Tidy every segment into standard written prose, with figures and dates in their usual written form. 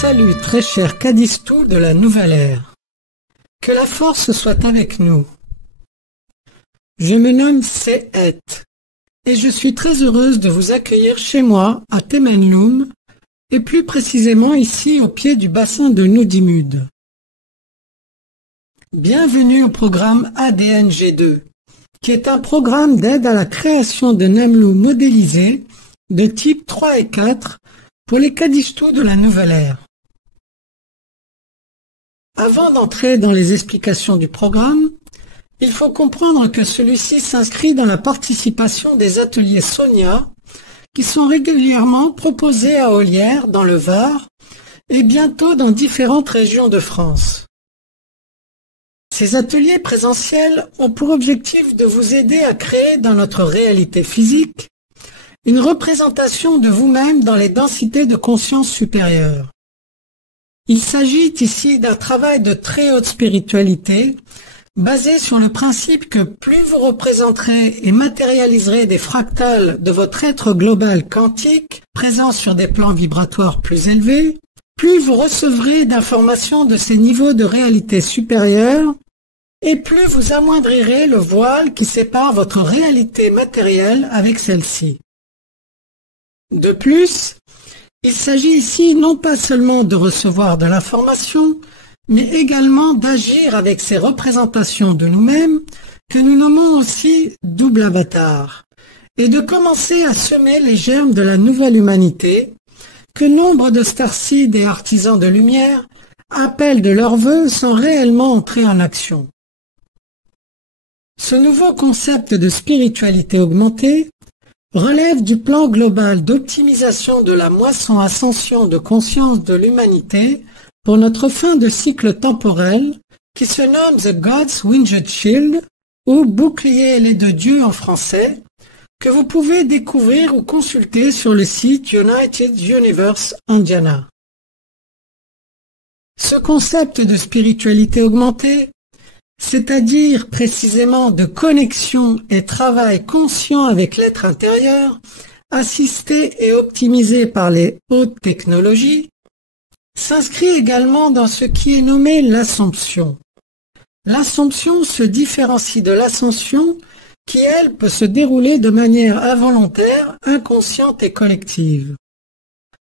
salue très cher Cadistou de la Nouvelle Ère. Que la force soit avec nous. Je me nomme Sehet et je suis très heureuse de vous accueillir chez moi à Temenloum et plus précisément ici au pied du bassin de Noudimud. Bienvenue au programme ADN-G2, qui est un programme d'aide à la création de Namloo modélisés de type 3 et 4 pour les Cadistou de la Nouvelle Ère. Avant d'entrer dans les explications du programme, il faut comprendre que celui-ci s'inscrit dans la participation des ateliers Sonia qui sont régulièrement proposés à Ollières dans le Var et bientôt dans différentes régions de France. Ces ateliers présentiels ont pour objectif de vous aider à créer dans notre réalité physique une représentation de vous-même dans les densités de conscience supérieure. Il s'agit ici d'un travail de très haute spiritualité basé sur le principe que plus vous représenterez et matérialiserez des fractales de votre être global quantique présent sur des plans vibratoires plus élevés, plus vous recevrez d'informations de ces niveaux de réalité supérieure et plus vous amoindrirez le voile qui sépare votre réalité matérielle avec celle-ci. De plus, il s'agit ici non pas seulement de recevoir de l'information, mais également d'agir avec ces représentations de nous-mêmes que nous nommons aussi double avatar, et de commencer à semer les germes de la nouvelle humanité que nombre de starseeds et artisans de lumière appellent de leurs vœux sans réellement entrer en action. Ce nouveau concept de spiritualité augmentée relève du plan global d'optimisation de la moisson ascension de conscience de l'humanité pour notre fin de cycle temporel qui se nomme The God's Winged Shield ou Bouclier ailé de Dieu en français, que vous pouvez découvrir ou consulter sur le site United Universe Indiana. Ce concept de spiritualité augmentée, c'est-à-dire précisément de connexion et travail conscient avec l'être intérieur, assisté et optimisé par les hautes technologies, s'inscrit également dans ce qui est nommé l'Assomption. L'Assomption se différencie de l'Ascension qui, elle, peut se dérouler de manière involontaire, inconsciente et collective.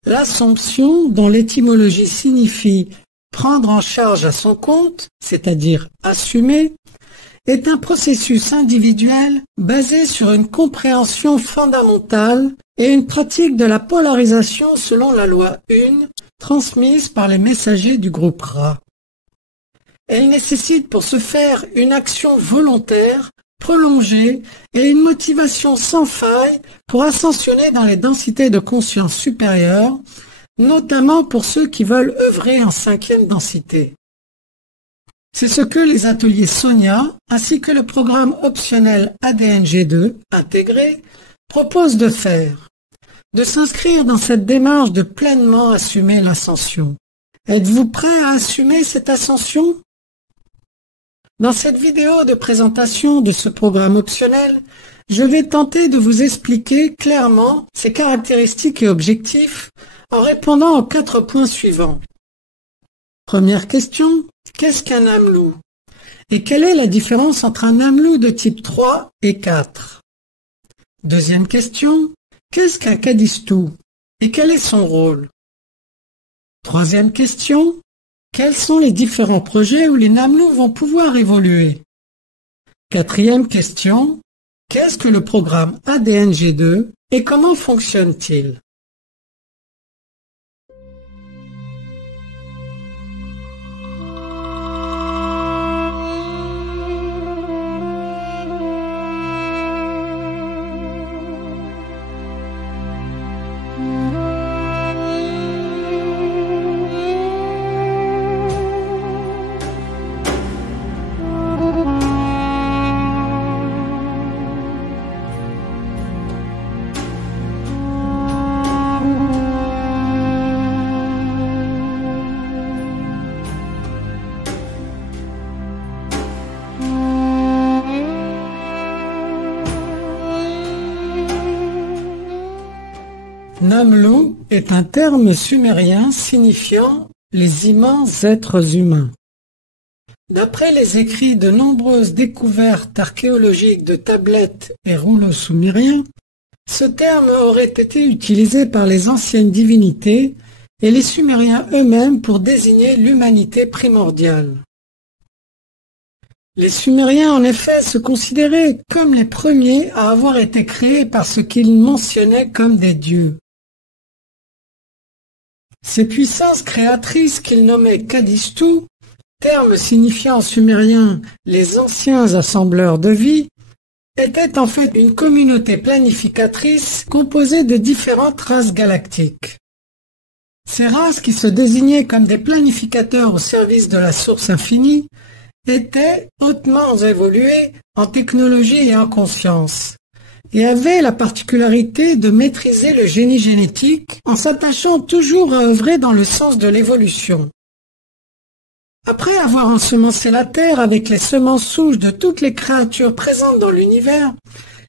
L'Assomption, dont l'étymologie signifie prendre en charge à son compte, c'est-à-dire assumer, est un processus individuel basé sur une compréhension fondamentale et une pratique de la polarisation selon la loi 1 transmise par les messagers du groupe Ra. Elle nécessite pour ce faire une action volontaire, prolongée et une motivation sans faille pour ascensionner dans les densités de conscience supérieures, notamment pour ceux qui veulent œuvrer en 5e densité. C'est ce que les ateliers Sonia, ainsi que le programme optionnel ADN-G2 intégré, proposent de faire, de s'inscrire dans cette démarche de pleinement assumer l'ascension. Êtes-vous prêt à assumer cette ascension? Dans cette vidéo de présentation de ce programme optionnel, je vais tenter de vous expliquer clairement ses caractéristiques et objectifs en répondant aux 4 points suivants. Première question, qu'est-ce qu'un Namloo? Et quelle est la différence entre un Namloo de type 3 et 4? Deuxième question, qu'est-ce qu'un Cadistou? Et quel est son rôle? Troisième question, quels sont les différents projets où les Namloo vont pouvoir évoluer? Quatrième question, qu'est-ce que le programme ADN-G2 et comment fonctionne-t-il? Namlu est un terme sumérien signifiant les immenses êtres humains. D'après les écrits de nombreuses découvertes archéologiques de tablettes et rouleaux sumériens, ce terme aurait été utilisé par les anciennes divinités et les Sumériens eux-mêmes pour désigner l'humanité primordiale. Les Sumériens, en effet, se considéraient comme les premiers à avoir été créés par ce qu'ils mentionnaient comme des dieux. Ces puissances créatrices qu'ils nommaient Kadishtu, terme signifiant en sumérien les anciens assembleurs de vie, étaient en fait une communauté planificatrice composée de différentes races galactiques. Ces races, qui se désignaient comme des planificateurs au service de la source infinie, étaient hautement évoluées en technologie et en conscience, et avaient la particularité de maîtriser le génie génétique en s'attachant toujours à œuvrer dans le sens de l'évolution. Après avoir ensemencé la Terre avec les semences souches de toutes les créatures présentes dans l'univers,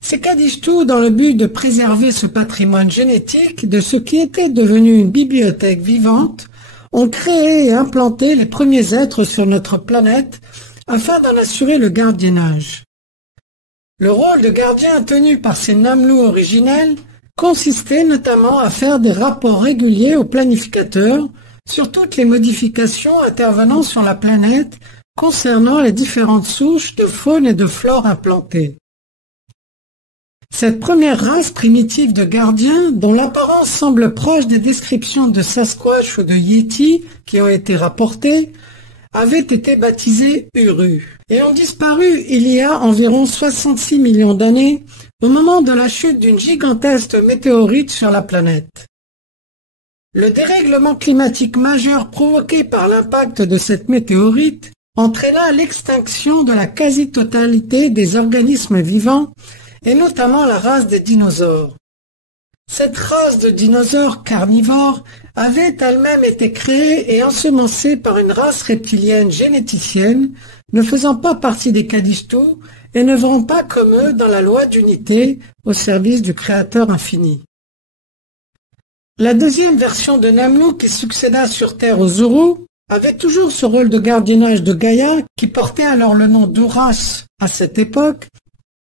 ces Kadishtu, dans le but de préserver ce patrimoine génétique de ce qui était devenu une bibliothèque vivante, ont créé et implanté les premiers êtres sur notre planète afin d'en assurer le gardiennage. Le rôle de gardien tenu par ces Namlu originels consistait notamment à faire des rapports réguliers aux planificateurs sur toutes les modifications intervenant sur la planète concernant les différentes souches de faune et de flore implantées. Cette première race primitive de gardiens, dont l'apparence semble proche des descriptions de Sasquatch ou de Yeti qui ont été rapportées, avait été baptisée Uru et ont disparu il y a environ 66 millions d'années au moment de la chute d'une gigantesque météorite sur la planète. Le dérèglement climatique majeur provoqué par l'impact de cette météorite entraîna l'extinction de la quasi-totalité des organismes vivants et notamment la race des dinosaures. Cette race de dinosaures carnivores avait elle-même été créée et ensemencée par une race reptilienne généticienne ne faisant pas partie des Kadishtu et n'œuvrant pas comme eux dans la loi d'unité au service du Créateur infini. La deuxième version de Namlu qui succéda sur Terre aux Zuru avait toujours ce rôle de gardiennage de Gaïa qui portait alors le nom d'Uras à cette époque,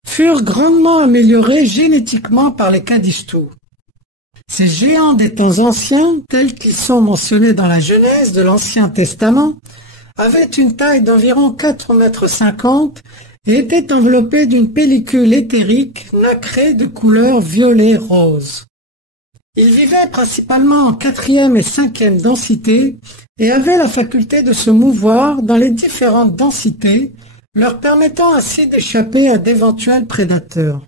furent grandement améliorés génétiquement par les Kadishtu. Ces géants des temps anciens, tels qu'ils sont mentionnés dans la Genèse de l'Ancien Testament, avaient une taille d'environ 4,50 m et étaient enveloppés d'une pellicule éthérique nacrée de couleur violet-rose. Ils vivaient principalement en 4e et 5e densité et avaient la faculté de se mouvoir dans les différentes densités, leur permettant ainsi d'échapper à d'éventuels prédateurs.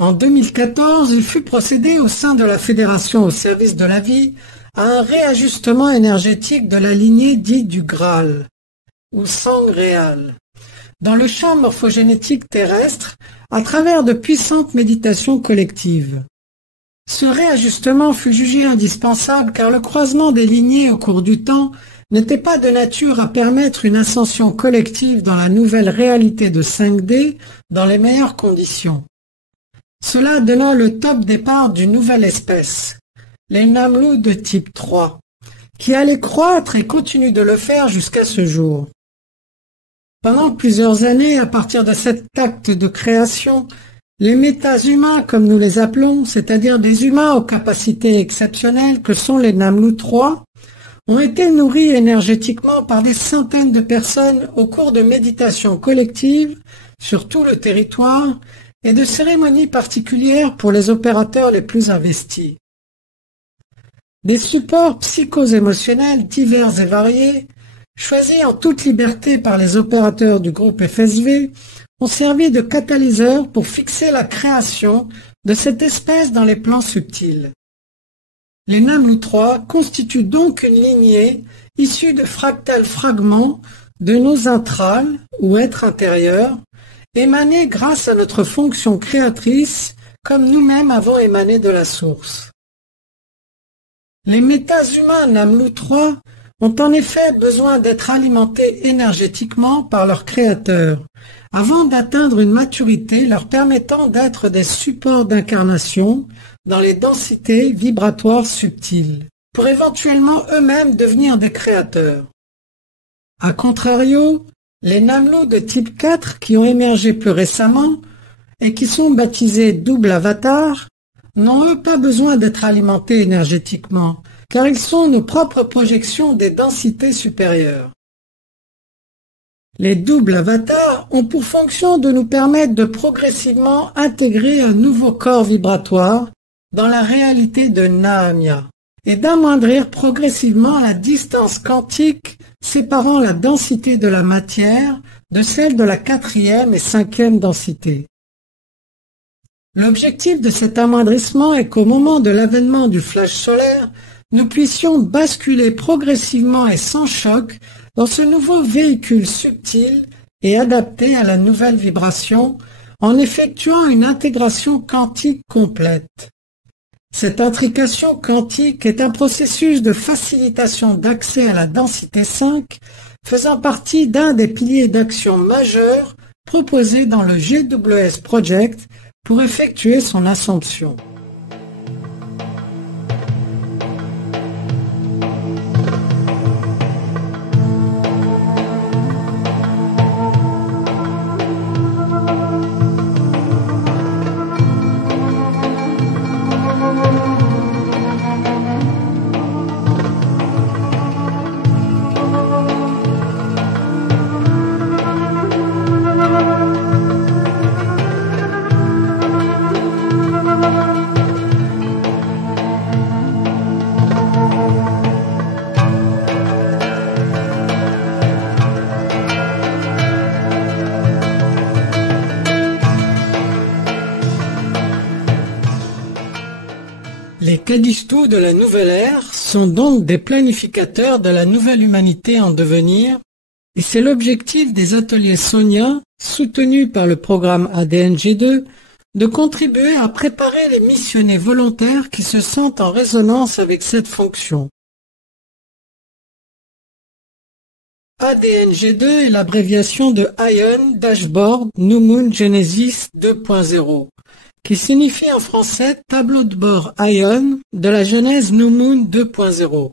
En 2014, il fut procédé au sein de la Fédération au service de la vie à un réajustement énergétique de la lignée dite du Graal, ou sang réal, dans le champ morphogénétique terrestre à travers de puissantes méditations collectives. Ce réajustement fut jugé indispensable car le croisement des lignées au cours du temps n'était pas de nature à permettre une ascension collective dans la nouvelle réalité de 5D dans les meilleures conditions. Cela donna le top départ d'une nouvelle espèce, les Namlu de type 3, qui allait croître et continue de le faire jusqu'à ce jour. Pendant plusieurs années, à partir de cet acte de création, les métas-humains, comme nous les appelons, c'est-à-dire des humains aux capacités exceptionnelles que sont les Namlu 3, ont été nourris énergétiquement par des centaines de personnes au cours de méditations collectives sur tout le territoire et de cérémonies particulières pour les opérateurs les plus investis. Des supports psycho-émotionnels divers et variés, choisis en toute liberté par les opérateurs du groupe FSV, ont servi de catalyseur pour fixer la création de cette espèce dans les plans subtils. Les Namlu 3 constituent donc une lignée issue de fractales fragments de nos intrales, ou êtres intérieurs, émanés grâce à notre fonction créatrice, comme nous-mêmes avons émané de la source. Les métas-humains Namlu 3 ont en effet besoin d'être alimentés énergétiquement par leur créateur, avant d'atteindre une maturité leur permettant d'être des supports d'incarnation dans les densités vibratoires subtiles, pour éventuellement eux-mêmes devenir des créateurs. A contrario, les Namloo de type 4 qui ont émergé plus récemment et qui sont baptisés double avatar n'ont eux pas besoin d'être alimentés énergétiquement, car ils sont nos propres projections des densités supérieures. Les doubles avatars ont pour fonction de nous permettre de progressivement intégrer un nouveau corps vibratoire dans la réalité de Nahamia et d'amoindrir progressivement la distance quantique séparant la densité de la matière de celle de la 4e et 5e densité. L'objectif de cet amoindrissement est qu'au moment de l'avènement du flash solaire, nous puissions basculer progressivement et sans choc dans ce nouveau véhicule subtil et adapté à la nouvelle vibration en effectuant une intégration quantique complète. Cette intrication quantique est un processus de facilitation d'accès à la densité 5 faisant partie d'un des piliers d'action majeurs proposés dans le GWS Project pour effectuer son assomption. Les Kadishtu de la nouvelle ère sont donc des planificateurs de la nouvelle humanité en devenir, et c'est l'objectif des ateliers Sonia, soutenus par le programme ADN-G2, de contribuer à préparer les missionnés volontaires qui se sentent en résonance avec cette fonction. ADN-G2 est l'abréviation de Ion Dashboard New Moon Genesis 2.0. qui signifie en français tableau de bord Ion de la Genèse New Moon 2.0.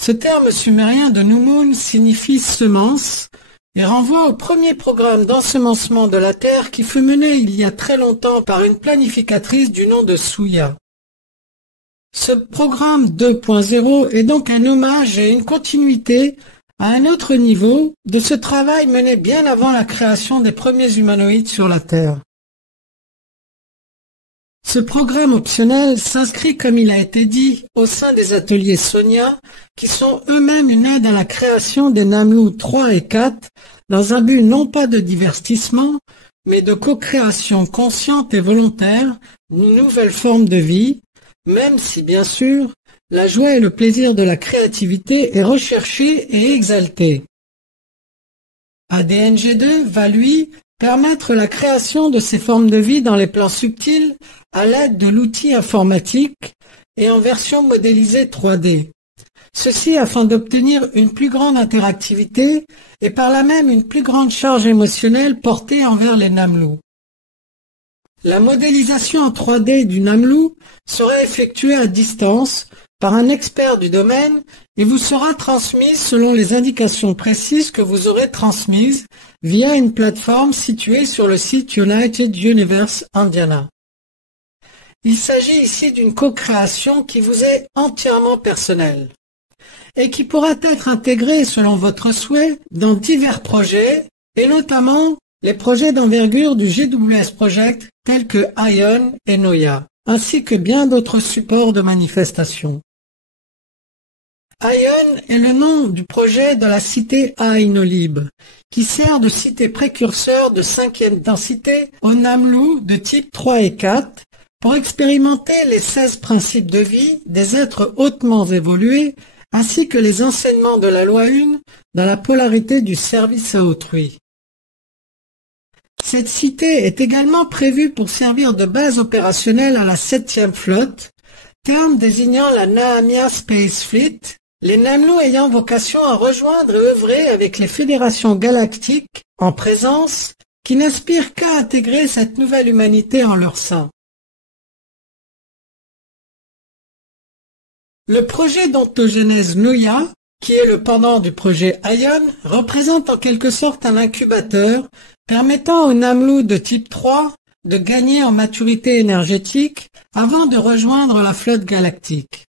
Ce terme sumérien de New Moon signifie semence et renvoie au premier programme d'ensemencement de la Terre qui fut mené il y a très longtemps par une planificatrice du nom de Suya. Ce programme 2.0 est donc un hommage et une continuité à un autre niveau de ce travail mené bien avant la création des premiers humanoïdes sur la Terre. Ce programme optionnel s'inscrit, comme il a été dit, au sein des ateliers Sonia, qui sont eux-mêmes une aide à la création des Namloo 3 et 4, dans un but non pas de divertissement, mais de co-création consciente et volontaire d'une nouvelle forme de vie, même si, bien sûr, la joie et le plaisir de la créativité est recherché et exalté. ADN-G2 va, lui, permettre la création de ces formes de vie dans les plans subtils à l'aide de l'outil informatique et en version modélisée 3D. Ceci afin d'obtenir une plus grande interactivité et par là même une plus grande charge émotionnelle portée envers les Namloo. La modélisation en 3D du Namloo sera effectuée à distance par un expert du domaine et vous sera transmise selon les indications précises que vous aurez transmises via une plateforme située sur le site United Universe Indiana. Il s'agit ici d'une co-création qui vous est entièrement personnelle et qui pourra être intégrée selon votre souhait dans divers projets et notamment les projets d'envergure du GWS Project tels que Ion et Noya, ainsi que bien d'autres supports de manifestation. Ion est le nom du projet de la cité Ainolib, qui sert de cité précurseur de 5e densité aux Namloo de type 3 et 4 pour expérimenter les 16 principes de vie des êtres hautement évolués ainsi que les enseignements de la loi 1 dans la polarité du service à autrui. Cette cité est également prévue pour servir de base opérationnelle à la 7e flotte, terme désignant la Nahamia Space Fleet, les Namloo ayant vocation à rejoindre et œuvrer avec les fédérations galactiques en présence qui n'aspirent qu'à intégrer cette nouvelle humanité en leur sein. Le projet d'Ontogenèse Nouya, qui est le pendant du projet ION, représente en quelque sorte un incubateur permettant aux Namlou de type 3 de gagner en maturité énergétique avant de rejoindre la flotte galactique.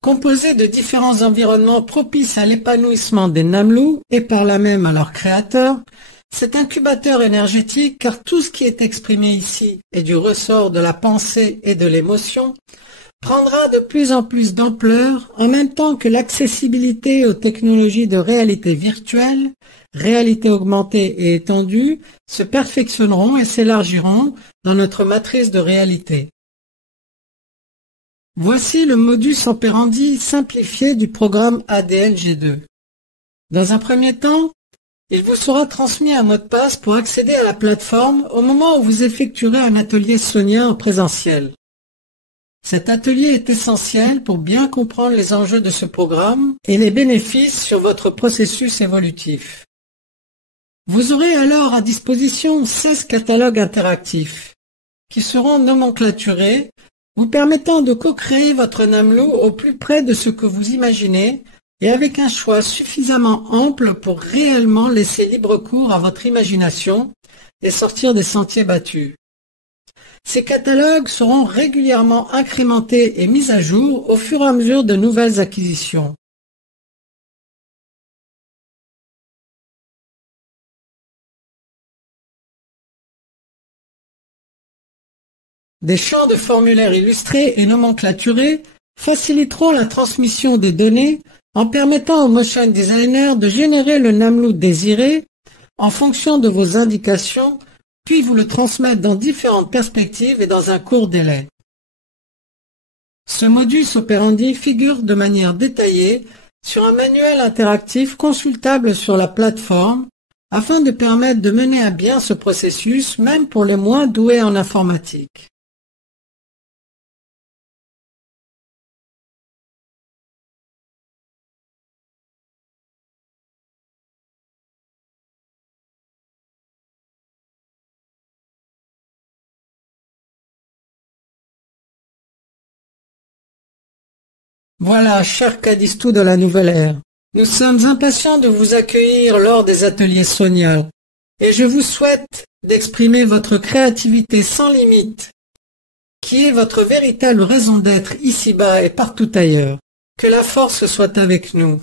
Composé de différents environnements propices à l'épanouissement des Namlou et par là même à leur créateur, cet incubateur énergétique, car tout ce qui est exprimé ici est du ressort de la pensée et de l'émotion, prendra de plus en plus d'ampleur en même temps que l'accessibilité aux technologies de réalité virtuelle, réalité augmentée et étendue se perfectionneront et s'élargiront dans notre matrice de réalité. Voici le modus operandi simplifié du programme ADN-G2. Dans un premier temps, il vous sera transmis un mot de passe pour accéder à la plateforme au moment où vous effectuerez un atelier Sonia en présentiel. Cet atelier est essentiel pour bien comprendre les enjeux de ce programme et les bénéfices sur votre processus évolutif. Vous aurez alors à disposition 16 catalogues interactifs qui seront nomenclaturés, vous permettant de co-créer votre Namlou au plus près de ce que vous imaginez et avec un choix suffisamment ample pour réellement laisser libre cours à votre imagination et sortir des sentiers battus. Ces catalogues seront régulièrement incrémentés et mis à jour au fur et à mesure de nouvelles acquisitions. Des champs de formulaires illustrés et nomenclaturés faciliteront la transmission des données en permettant au motion designer de générer le Namlou désiré en fonction de vos indications, puis vous le transmettre dans différentes perspectives et dans un court délai. Ce modus operandi figure de manière détaillée sur un manuel interactif consultable sur la plateforme afin de permettre de mener à bien ce processus même pour les moins doués en informatique. Voilà, cher Cadistou de la nouvelle ère. Nous sommes impatients de vous accueillir lors des ateliers Sonia et je vous souhaite d'exprimer votre créativité sans limite, qui est votre véritable raison d'être ici-bas et partout ailleurs. Que la force soit avec nous.